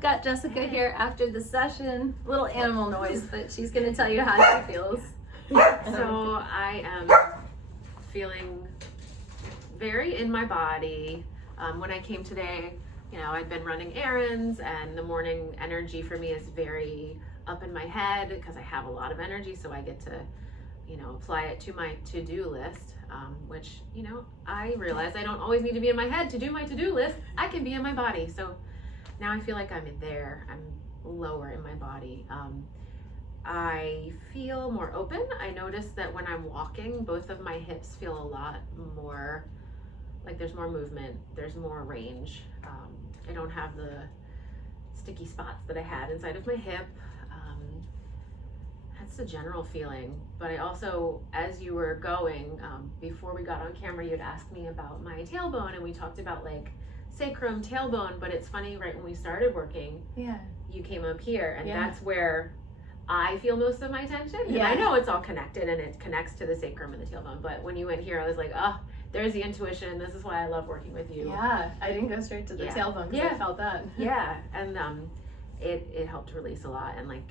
I've got Jessica here after the session. Little animal noise, but she's going to tell you how she feels. So I am feeling very in my body. When I came today, you know, I'd been running errands, and the morning energy for me is very up in my head because I have a lot of energy, so I get to, you know, apply it to my to-do list, which, you know, I realize I don't always need to be in my head to do my to-do list. I can be in my body. So now I feel like I'm in there. I'm lower in my body. I feel more open. I notice that when I'm walking, both of my hips feel a lot more like there's more movement, there's more range. I don't have the sticky spots that I had inside of my hip. That's the general feeling. But I also, as you were going, before we got on camera, you'd asked me about my tailbone, and we talked about like sacrum, tailbone, but it's funny, right when we started working, you came up here, and that's where I feel most of my tension. And I know it's all connected, and it connects to the sacrum and the tailbone, but when you went here, I was like, oh, there's the intuition. This is why I love working with you. Yeah, I didn't go straight to the tailbone because I felt that. Yeah, and it helped release a lot. And like,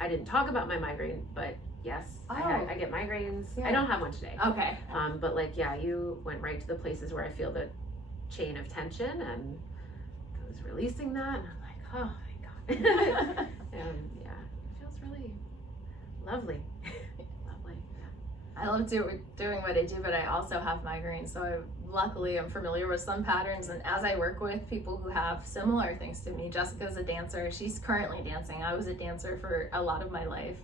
I didn't talk about my migraine, but yes, I get migraines. I don't have one today. Okay. But like, yeah, you went right to the places where I feel the chain of tension, and I was releasing that, and I'm like, oh my God. And yeah, it feels really lovely. Lovely. I love doing what I do, but I also have migraines, so luckily I'm familiar with some patterns, and as I work with people who have similar things to me, Jessica's a dancer, she's currently dancing, I was a dancer for a lot of my life.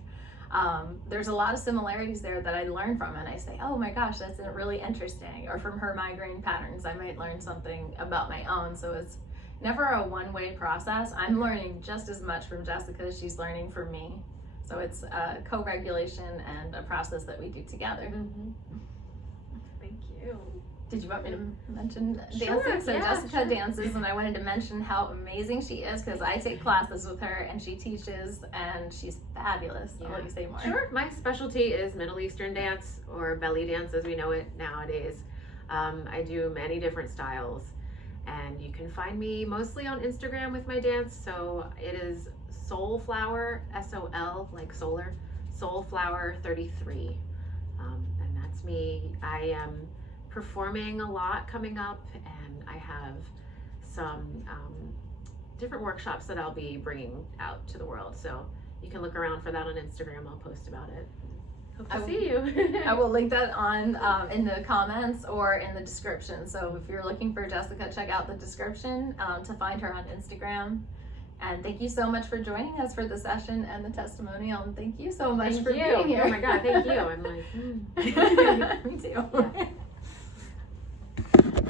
There's a lot of similarities there that I learn from, and I say, oh my gosh, that's really interesting. Or from her migraine patterns, I might learn something about my own. So it's never a one-way process. I'm learning just as much from Jessica as she's learning from me. So it's a co-regulation and a process that we do together. Thank you. Did you want me to mention dancing? Sure, So yeah, Jessica dances, and I wanted to mention how amazing she is because I take classes with her and she teaches, and she's fabulous. I'll let you say more. Sure. My specialty is Middle Eastern dance, or belly dance as we know it nowadays. I do many different styles, and you can find me mostly on Instagram with my dance. So it is Soulflower, S-O-L, like solar, Soulflower 33, and that's me. I am performing a lot coming up, and I have some different workshops that I'll be bringing out to the world, so you can look around for that on Instagram. I'll post about it. Hope to see you. I will link that on in the comments or in the description, so if you're looking for Jessica, check out the description to find her on Instagram. And thank you so much for joining us for the session and the testimonial, and thank you so much for being here. Oh my God, thank you. I'm like, Me too.